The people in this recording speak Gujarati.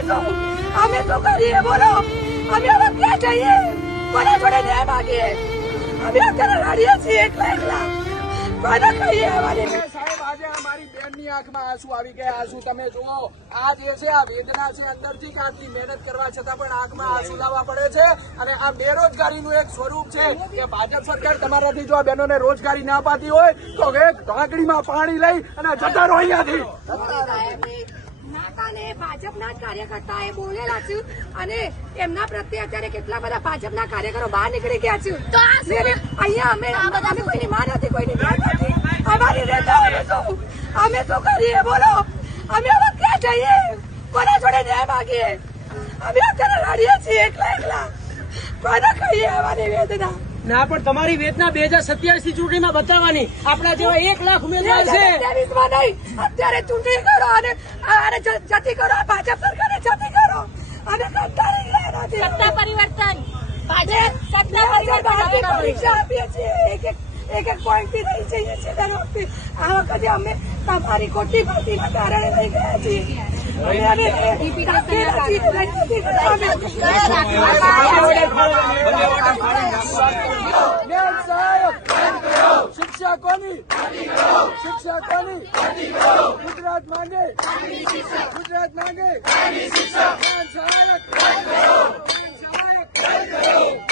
અમે શું કરીએ બોલો? અમે હવે ક્યાં જઈએ? કોને જોડે ન્યાય માગીએ? અમે અત્યારે રડીએ છીએ એકલા. કોને કહીએ અમારી? સાહેબ, આજે અમારી બેનની આંખમાં આંસુ આવી ગયા. આંસુ તમે જુઓ, આ જે છે આ વેદના છે અંદરથી કે આટલી મહેનત કરવા છતાં પણ આંખમાં આંસુ લાવવા પડે છે. અને આ બેરોજગારીનું એક સ્વરૂપ છે કે ભાજપ સરકાર તમારાથી જો આ બહેનોને રોજગારી ના અપાતી હોય તો એક ઢાંકડીમાં પાણી લઈ અને જતા રહો અહીંયાથી. ભાજપના કાર્યકર્તા એ બોલેલા છે અને એમના પ્રત્યે અત્યારે કેટલા બધા ભાજપના કાર્યકરો બહાર નીકળી ગયા છે. તો અહીંયા અમે કોઈની માં નથી, કોઈની નથી. અમારી અમે શું કરીએ બોલો? અમે હવે ક્યાં જઈએ? કોને જોડે ન્યાય માગીએ? અમે અત્યારે રડીએ છીએ એકલા. કોને કહીએ અમારી વેદના? ના, પણ તમારી વેદના 2027 ચૂંટણીમાં બતાવવાની. આપણા જેવા 1 લાખ ઉમેદવાર છે. અત્યારે ચૂંટણી કરો અને જતી કરો, ભાજપ સરકારને જતી કરો અને સત્તા પરિવર્તન. પરીક્ષા આપીએ છીએ, એક પોઈન્ટ થી રહી જઈએ છીએ દર વખતે. આ વખતે અમે તમારી ખોટી ભરતીના કારણે રહી ગયા છીએ. શિક્ષા કોની? ગુજરાત માંગે. સહાયક.